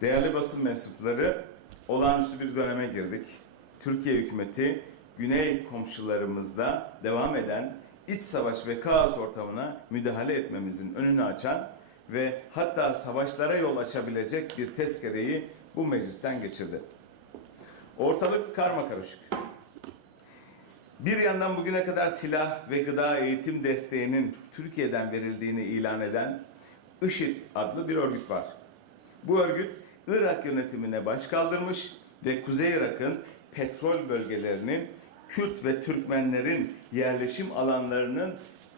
Değerli basın mensupları, olağanüstü bir döneme girdik. Türkiye hükümeti, güney komşularımızda devam eden iç savaş ve kaos ortamına müdahale etmemizin önünü açan ve hatta savaşlara yol açabilecek bir tezkereyi bu meclisten geçirdi. Ortalık karma karışık. Bir yandan bugüne kadar silah ve gıda eğitim desteğinin Türkiye'den verildiğini ilan eden IŞİD adlı bir örgüt var. Bu örgüt Irak yönetimine baş kaldırmış ve Kuzey Irak'ın petrol bölgelerinin Kürt ve Türkmenlerin yerleşim alanlarının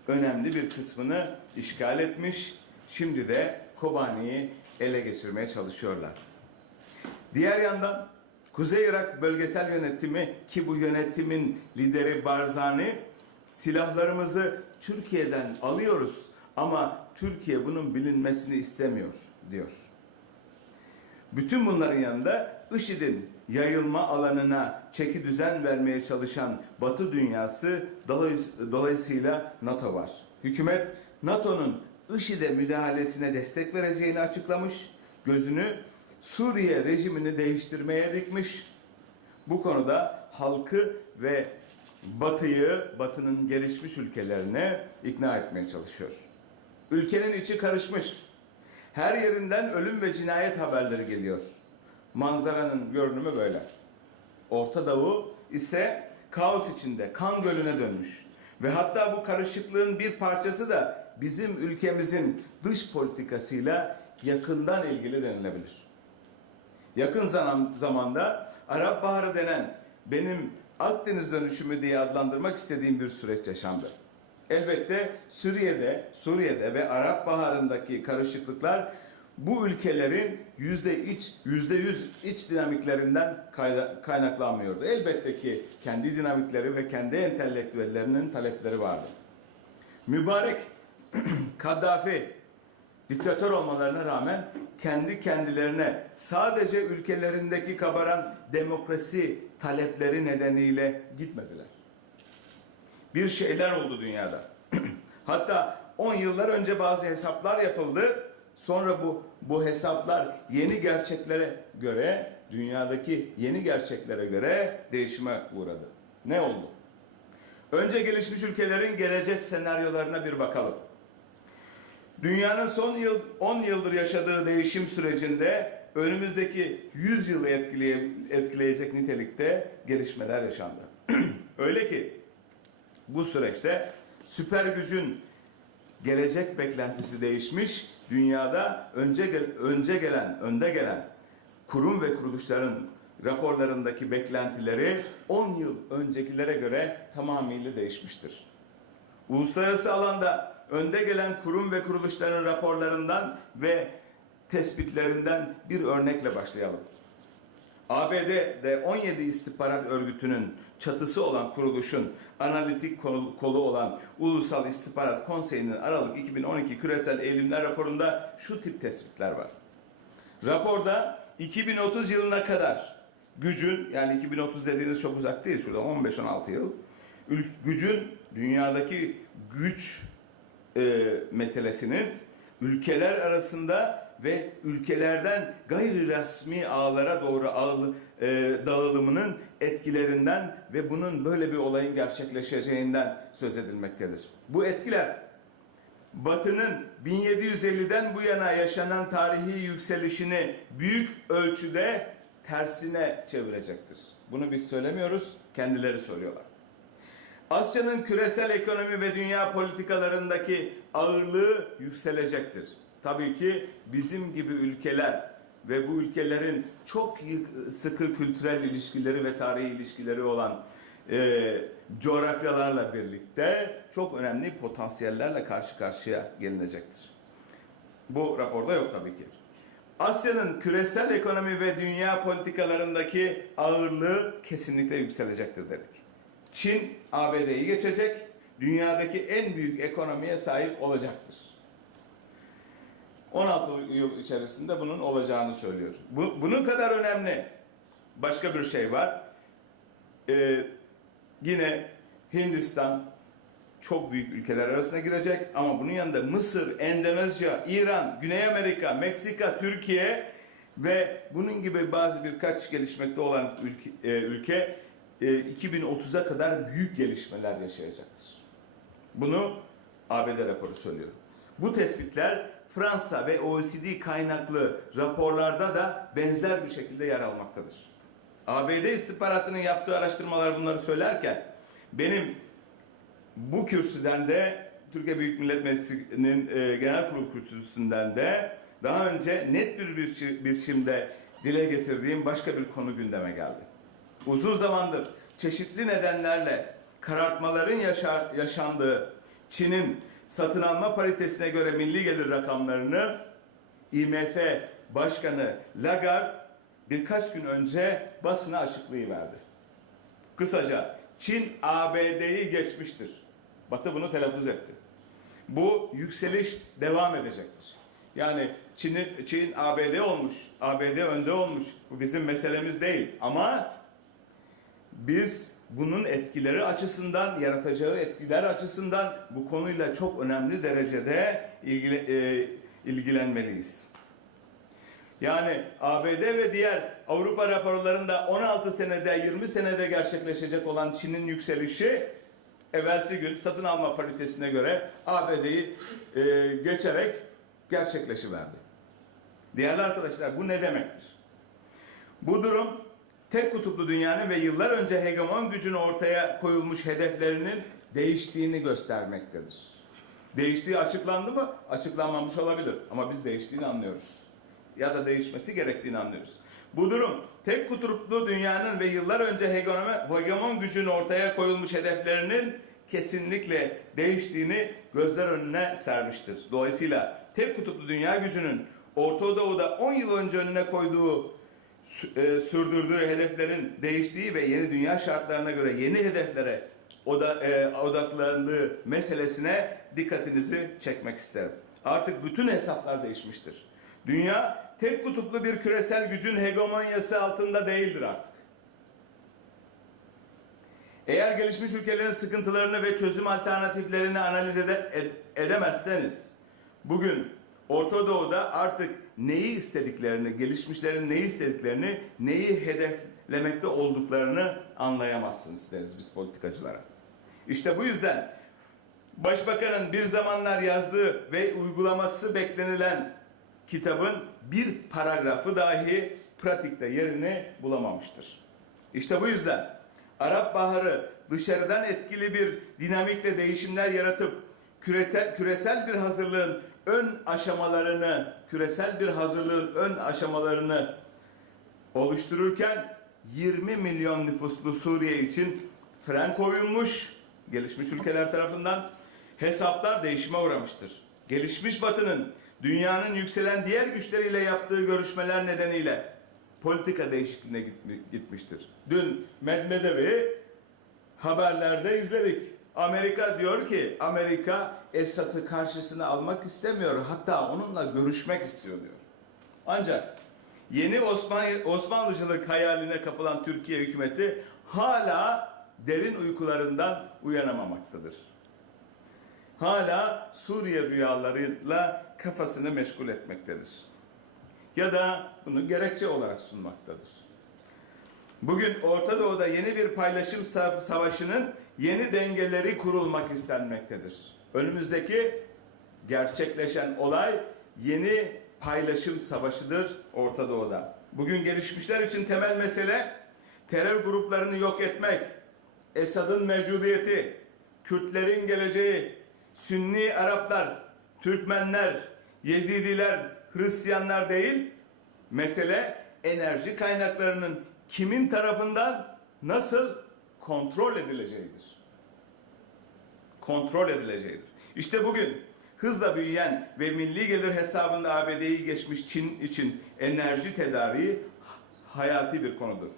önemli bir kısmını işgal etmiş. Şimdi de Kobani'yi ele geçirmeye çalışıyorlar. Diğer yandan Kuzey Irak Bölgesel Yönetimi ki bu yönetimin lideri Barzani silahlarımızı Türkiye'den alıyoruz ama Türkiye bunun bilinmesini istemiyor diyor. Bütün bunların yanında IŞİD'in yayılma alanına çeki düzen vermeye çalışan Batı dünyası dolay- dolayısıyla NATO var. Hükümet NATO'nun IŞİD'e müdahalesine destek vereceğini açıklamış. Gözünü Suriye rejimini değiştirmeye dikmiş. Bu konuda halkı ve Batı'yı, Batı'nın gelişmiş ülkelerine ikna etmeye çalışıyor. Ülkenin içi karışmış. Her yerinden ölüm ve cinayet haberleri geliyor. Manzaranın görünümü böyle. Orta Doğu ise kaos içinde kan gölüne dönmüş. Ve hatta bu karışıklığın bir parçası da bizim ülkemizin dış politikasıyla yakından ilgili denilebilir. Yakın zaman, zamanda Arap Baharı denen benim Akdeniz dönüşümü diye adlandırmak istediğim bir süreç yaşandı. Elbette Suriye'de, Suriye'de ve Arap Baharı'ndaki karışıklıklar bu ülkelerin yüzde iç, yüzde yüz iç dinamiklerinden kaynaklanmıyordu. Elbette ki kendi dinamikleri ve kendi entelektüellerinin talepleri vardı. Mübarek Kaddafi diktatör olmalarına rağmen kendi kendilerine sadece ülkelerindeki kabaran demokrasi talepleri nedeniyle gitmediler. Bir şeyler oldu dünyada. Hatta 10 yıllar önce bazı hesaplar yapıldı. Sonra bu bu hesaplar yeni gerçeklere göre dünyadaki yeni gerçeklere göre değişime uğradı. Ne oldu? Önce gelişmiş ülkelerin gelecek senaryolarına bir bakalım. Dünyanın son yıl 10 yıldır yaşadığı değişim sürecinde önümüzdeki 100 yılı etkileye, etkileyecek nitelikte gelişmeler yaşandı. Öyle ki bu süreçte süper gücün gelecek beklentisi değişmiş. Dünyada önce önce gelen, önde gelen kurum ve kuruluşların raporlarındaki beklentileri 10 yıl öncekilere göre tamamıyla değişmiştir. Uluslararası alanda önde gelen kurum ve kuruluşların raporlarından ve tespitlerinden bir örnekle başlayalım. ABD'de 17 istihbarat örgütünün çatısı olan kuruluşun analitik kolu, olan Ulusal İstihbarat Konseyi'nin Aralık 2012 küresel eğilimler raporunda şu tip tespitler var. Raporda 2030 yılına kadar gücün yani 2030 dediğiniz çok uzak değil şurada 15-16 yıl gücün dünyadaki güç e, meselesinin ülkeler arasında ve ülkelerden gayri resmi ağlara doğru ağ, e, dağılımının etkilerinden ve bunun böyle bir olayın gerçekleşeceğinden söz edilmektedir. Bu etkiler Batı'nın 1750'den bu yana yaşanan tarihi yükselişini büyük ölçüde tersine çevirecektir. Bunu biz söylemiyoruz, kendileri söylüyorlar. Asya'nın küresel ekonomi ve dünya politikalarındaki ağırlığı yükselecektir. Tabii ki bizim gibi ülkeler ve bu ülkelerin çok sıkı kültürel ilişkileri ve tarihi ilişkileri olan e, coğrafyalarla birlikte çok önemli potansiyellerle karşı karşıya gelinecektir. Bu raporda yok tabii ki. Asya'nın küresel ekonomi ve dünya politikalarındaki ağırlığı kesinlikle yükselecektir dedik. Çin ABD'yi geçecek, dünyadaki en büyük ekonomiye sahip olacaktır. 16 yıl içerisinde bunun olacağını söylüyor. Bu, bunun kadar önemli başka bir şey var. Ee, yine Hindistan çok büyük ülkeler arasına girecek ama bunun yanında Mısır, Endonezya, İran, Güney Amerika, Meksika, Türkiye Ve bunun gibi bazı birkaç gelişmekte olan ülke, e, ülke e, 2030'a kadar büyük gelişmeler yaşayacaktır. Bunu ABD raporu söylüyor. Bu tespitler Fransa ve OECD kaynaklı raporlarda da benzer bir şekilde yer almaktadır. ABD istihbaratının yaptığı araştırmalar bunları söylerken benim bu kürsüden de Türkiye Büyük Millet Meclisi'nin e, genel kurul kürsüsünden de daha önce net bir biçimde dile getirdiğim başka bir konu gündeme geldi. Uzun zamandır çeşitli nedenlerle karartmaların yaşar, yaşandığı Çin'in satın alma paritesine göre milli gelir rakamlarını IMF Başkanı Lagarde birkaç gün önce basına açıklayıverdi. Kısaca Çin ABD'yi geçmiştir. Batı bunu telaffuz etti. Bu yükseliş devam edecektir. Yani Çin, Çin ABD olmuş, ABD önde olmuş. Bu bizim meselemiz değil. Ama biz bunun etkileri açısından, yaratacağı etkiler açısından bu konuyla çok önemli derecede ilgili, e, ilgilenmeliyiz. Yani ABD ve diğer Avrupa raporlarında 16 senede 20 senede gerçekleşecek olan Çin'in yükselişi evvelsi gün satın alma paritesine göre ABD'yi e, geçerek gerçekleşiverdi. Değerli arkadaşlar bu ne demektir? Bu durum tek kutuplu dünyanın ve yıllar önce hegemon gücünü ortaya koyulmuş hedeflerinin değiştiğini göstermektedir. Değiştiği açıklandı mı? Açıklanmamış olabilir ama biz değiştiğini anlıyoruz ya da değişmesi gerektiğini anlıyoruz. Bu durum tek kutuplu dünyanın ve yıllar önce hegemon, hegemon gücünün ortaya koyulmuş hedeflerinin kesinlikle değiştiğini gözler önüne sermiştir. Dolayısıyla tek kutuplu dünya gücünün Orta Doğu'da 10 yıl önce önüne koyduğu sürdürdüğü hedeflerin değiştiği ve yeni dünya şartlarına göre yeni hedeflere e, odaklandığı meselesine dikkatinizi çekmek isterim. Artık bütün hesaplar değişmiştir. Dünya tek kutuplu bir küresel gücün hegemonyası altında değildir artık. Eğer gelişmiş ülkelerin sıkıntılarını ve çözüm alternatiflerini analiz ede, ed, edemezseniz bugün Orta Doğu'da artık neyi istediklerini, gelişmişlerin neyi istediklerini, neyi hedeflemekte olduklarını anlayamazsınız deriz biz politikacılara. İşte bu yüzden Başbakanın bir zamanlar yazdığı ve uygulaması beklenilen kitabın bir paragrafı dahi pratikte yerini bulamamıştır. İşte bu yüzden Arap Baharı dışarıdan etkili bir dinamikle değişimler yaratıp kürete, küresel bir hazırlığın ön aşamalarını, küresel bir hazırlığın ön aşamalarını oluştururken 20 milyon nüfuslu Suriye için fren koyulmuş gelişmiş ülkeler tarafından hesaplar değişime uğramıştır. Gelişmiş Batı'nın dünyanın yükselen diğer güçleriyle yaptığı görüşmeler nedeniyle politika değişikliğine gitmiştir. Dün Medvedevi haberlerde izledik. Amerika diyor ki Amerika Esad'ı karşısına almak istemiyor. Hatta onunla görüşmek istiyor diyor. Ancak yeni Osman, Osmanlıcılık hayaline kapılan Türkiye hükümeti hala derin uykularından uyanamamaktadır. Hala Suriye rüyalarıyla kafasını meşgul etmektedir. Ya da bunu gerekçe olarak sunmaktadır. Bugün Orta Doğu'da yeni bir paylaşım savaşının yeni dengeleri kurulmak istenmektedir. Önümüzdeki gerçekleşen olay yeni paylaşım savaşıdır Orta Doğu'da. Bugün gelişmişler için temel mesele terör gruplarını yok etmek, Esad'ın mevcudiyeti, Kürtlerin geleceği, Sünni Araplar, Türkmenler, Yezidiler, Hristiyanlar değil, mesele enerji kaynaklarının kimin tarafından nasıl kontrol edileceğidir. Kontrol edileceğidir. İşte bugün hızla büyüyen ve milli gelir hesabında ABD'yi geçmiş Çin için enerji tedariği hayati bir konudur.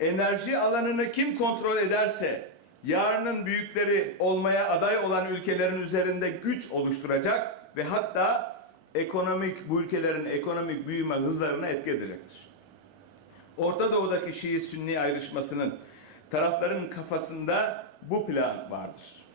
Enerji alanını kim kontrol ederse yarının büyükleri olmaya aday olan ülkelerin üzerinde güç oluşturacak ve hatta ekonomik bu ülkelerin ekonomik büyüme hızlarına etki edecektir. Orta Doğu'daki Şii-Sünni ayrışmasının tarafların kafasında bu plan vardır.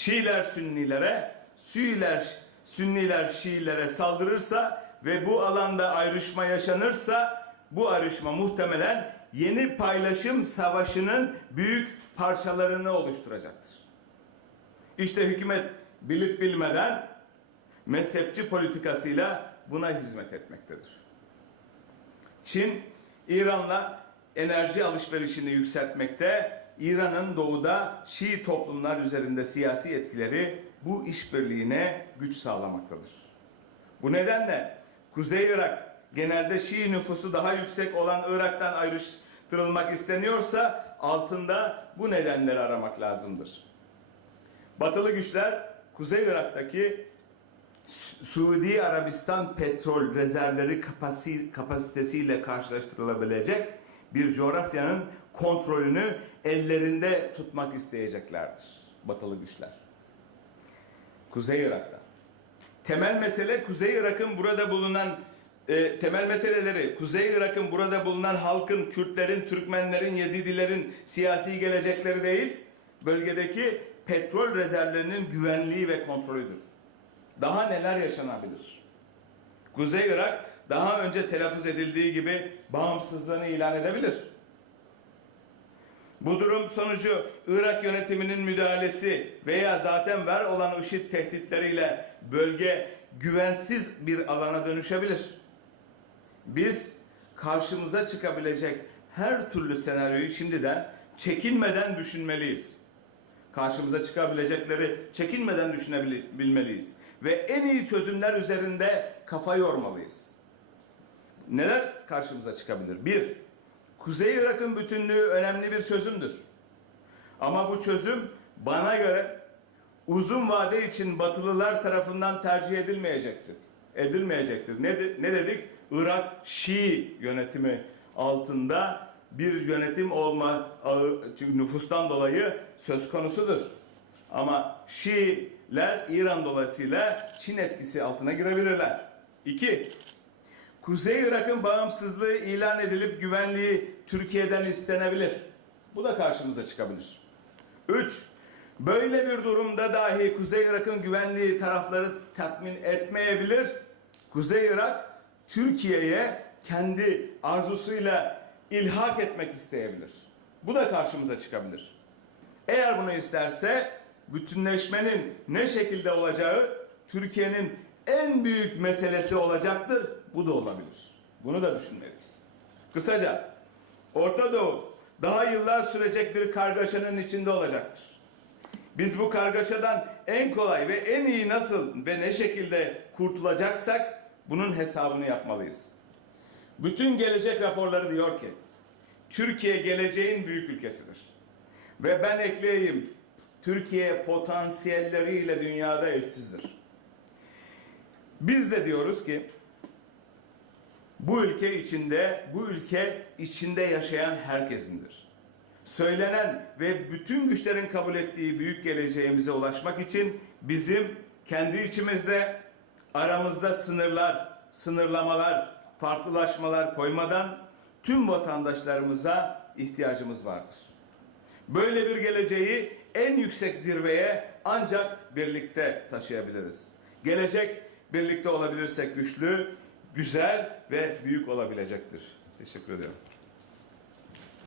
Şiiler Sünnilere, Süiler Sünniler Şiilere saldırırsa ve bu alanda ayrışma yaşanırsa bu ayrışma muhtemelen yeni paylaşım savaşının büyük parçalarını oluşturacaktır. İşte hükümet bilip bilmeden mezhepçi politikasıyla buna hizmet etmektedir. Çin, İran'la enerji alışverişini yükseltmekte, İran'ın doğuda Şii toplumlar üzerinde siyasi etkileri bu işbirliğine güç sağlamaktadır. Bu nedenle Kuzey Irak genelde Şii nüfusu daha yüksek olan Irak'tan ayrıştırılmak isteniyorsa altında bu nedenleri aramak lazımdır. Batılı güçler Kuzey Irak'taki Su- Suudi Arabistan petrol rezervleri kapasi- kapasitesiyle karşılaştırılabilecek bir coğrafyanın kontrolünü ellerinde tutmak isteyeceklerdir batılı güçler. Kuzey Irak'ta. Temel mesele Kuzey Irak'ın burada bulunan e, temel meseleleri Kuzey Irak'ın burada bulunan halkın, Kürtlerin, Türkmenlerin, Yezidilerin siyasi gelecekleri değil, bölgedeki petrol rezervlerinin güvenliği ve kontrolüdür. Daha neler yaşanabilir? Kuzey Irak daha önce telaffuz edildiği gibi bağımsızlığını ilan edebilir. Bu durum sonucu Irak yönetiminin müdahalesi veya zaten var olan IŞİD tehditleriyle bölge güvensiz bir alana dönüşebilir. Biz karşımıza çıkabilecek her türlü senaryoyu şimdiden çekinmeden düşünmeliyiz. Karşımıza çıkabilecekleri çekinmeden düşünebilmeliyiz. Ve en iyi çözümler üzerinde kafa yormalıyız. Neler karşımıza çıkabilir? Bir, Kuzey Irak'ın bütünlüğü önemli bir çözümdür. Ama bu çözüm bana göre uzun vade için Batılılar tarafından tercih edilmeyecektir. Edilmeyecektir. Ne, ne dedik? Irak Şii yönetimi altında bir yönetim olma çünkü nüfustan dolayı söz konusudur. Ama Şiiler İran dolayısıyla Çin etkisi altına girebilirler. İki, Kuzey Irak'ın bağımsızlığı ilan edilip güvenliği Türkiye'den istenebilir. Bu da karşımıza çıkabilir. 3. Böyle bir durumda dahi Kuzey Irak'ın güvenliği tarafları tatmin etmeyebilir. Kuzey Irak Türkiye'ye kendi arzusuyla ilhak etmek isteyebilir. Bu da karşımıza çıkabilir. Eğer bunu isterse bütünleşmenin ne şekilde olacağı Türkiye'nin en büyük meselesi olacaktır. Bu da olabilir. Bunu da düşünmeliyiz. Kısaca Orta Doğu daha yıllar sürecek bir kargaşanın içinde olacaktır. Biz bu kargaşadan en kolay ve en iyi nasıl ve ne şekilde kurtulacaksak bunun hesabını yapmalıyız. Bütün gelecek raporları diyor ki Türkiye geleceğin büyük ülkesidir. Ve ben ekleyeyim Türkiye potansiyelleriyle dünyada eşsizdir. Biz de diyoruz ki bu ülke içinde, bu ülke içinde yaşayan herkesindir. Söylenen ve bütün güçlerin kabul ettiği büyük geleceğimize ulaşmak için bizim kendi içimizde aramızda sınırlar, sınırlamalar, farklılaşmalar koymadan tüm vatandaşlarımıza ihtiyacımız vardır. Böyle bir geleceği en yüksek zirveye ancak birlikte taşıyabiliriz. Gelecek birlikte olabilirsek güçlü, güzel ve büyük olabilecektir. Teşekkür ederim.